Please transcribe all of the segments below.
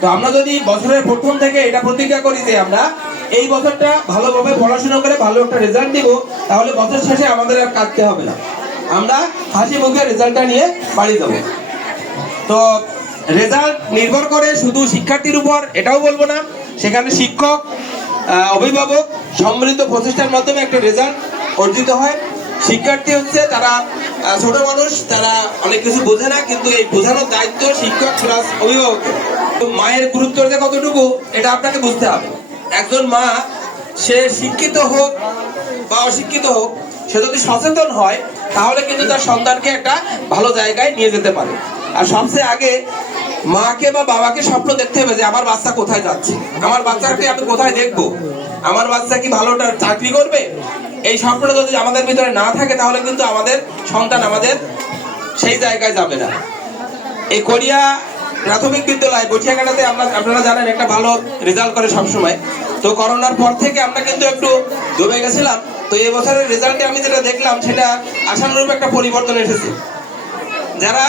তো আমরা যদি বছরের প্রথম থেকে এটা প্রতিজ্ঞা করি যে আমরা এই বছরটা ভালোভাবে পড়াশোনা করে ভালো একটা রেজাল্ট দিব, তাহলে বছর শেষে আমাদের আর কাঁদতে হবে না, আমরা হাসি মুখে রেজাল্টটা নিয়ে বাড়ি যাব। তো রেজাল্ট নির্ভর করে শুধু শিক্ষার্থীর উপর এটাও বলবো না, সেখানে শিক্ষক, অভিভাবক সম্মিলিত প্রচেষ্টার মাধ্যমে একটা রেজাল্ট অর্জিত হয়। শিক্ষার্থী হচ্ছে তারা ছোট মানুষ, তারা অনেক কিছু বোঝে না, কিন্তু এই বোঝানোর দায়িত্ব শিক্ষক প্লাস অভিভাবকের। মায়ের গুরুত্ব যে কতটুকু এটা আপনাকে বুঝতে হবে। একজন মা, সে শিক্ষিত হোক বা অশিক্ষিত হোক, সে যদি সচেতন হয় তাহলে কিন্তু তার সন্তানকে একটা ভালো জায়গায় নিয়ে যেতে পারে। আর সবচেয়ে আগে মাকে বা বাবাকে স্বপ্ন দেখতে হবে যে আমার বাচ্চা কোথায় যাচ্ছে, আমার বাচ্চাকে আমি কোথায় দেখবো, আমার বাচ্চা কি ভালোটা চাকরি করবে। এই স্বপ্নটা যদি আমাদের ভিতরে না থাকে তাহলে কিন্তু আমাদের সন্তান আমাদের সেই জায়গায় যাবে না। এই কোরিয়া প্রাথমিক বিদ্যালয় বটিয়াঘাটাতে আপনারা জানেন একটা ভালো রেজাল্ট করে সবসময়। তো করোনার পর থেকে আমরা কিন্তু একটু দমে গেছিলাম। তো এই বছরের রেজাল্টে আমি যেটা দেখলাম সেটা আশানুরূপ একটা পরিবর্তন এসেছে। যারা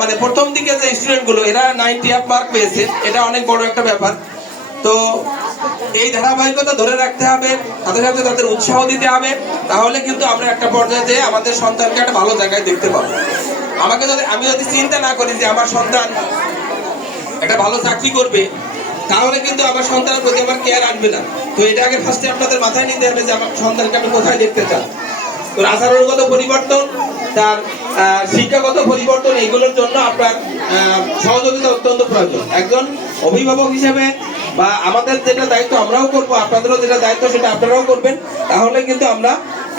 মানে প্রথম দিকে যে স্টুডেন্ট গুলো এরা 90 মার্ক পেয়েছে, এটা অনেক বড় একটা ব্যাপার। তো এই ধারাবাহিকতা ধরে রাখতে হবে, সাথে সাথে তাদের উৎসাহ দিতে হবে, তাহলে কিন্তু আমরা একটা পর্যায়ে আমাদের সন্তানকে একটা ভালো জায়গায় দেখতে পাবো। আমি যদি চিন্তা না করি যে আমার সন্তান একটা ভালো চাকরি করবে, তাহলে কিন্তু আমার সন্তানের প্রতি আমার কেয়ার আসবে না। তো এটা আগে ফার্স্টে আপনাদের মাথায় নিতে হবে যে আমার সন্তানকে আমি কোথায় দেখতে চাই। তোর আচরণগত পরিবর্তন, তার শিক্ষাগত পরিবর্তন, এগুলোর জন্য আপনার সহযোগিতা অত্যন্ত প্রয়োজন। একজন অভিভাবক হিসেবে বা আমাদের যেটা দায়িত্ব আমরাও করবো, আপনাদেরও যেটা দায়িত্ব সেটা আপনারাও করবেন, তাহলে কিন্তু আমরা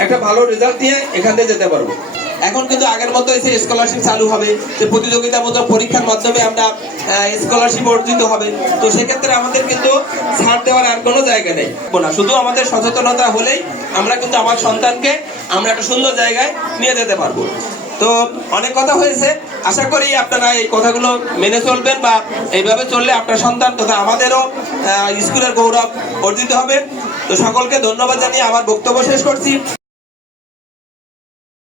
একটা ভালো রেজাল্ট দিয়ে এখান থেকে যেতে পারবো। এখন কিন্তু আগের মতো এসে স্কলারশিপ চালু হবে, যে প্রতিযোগিতামূলক পরীক্ষার মাধ্যমে আমরা স্কলারশিপ অর্জিত হবে। তো সেক্ষেত্রে আমাদের কিন্তু ছাড় দেওয়ার আর কোনো জায়গা নেই না, শুধু আমাদের সচেতনতা হলেই আমরা কিন্তু আমার সন্তানকে আমরা একটা সুন্দর জায়গায় নিয়ে যেতে পারবো। তো অনেক কথা হয়েছে, আশা করি আপনারা এই কথাগুলো মেনে চলবেন, বা এইভাবে চললে আপনার সন্তান তথা আমাদেরও স্কুলের গৌরব অর্জিত হবে। তো সকলকে ধন্যবাদ জানিয়ে আমার বক্তব্য শেষ করছি।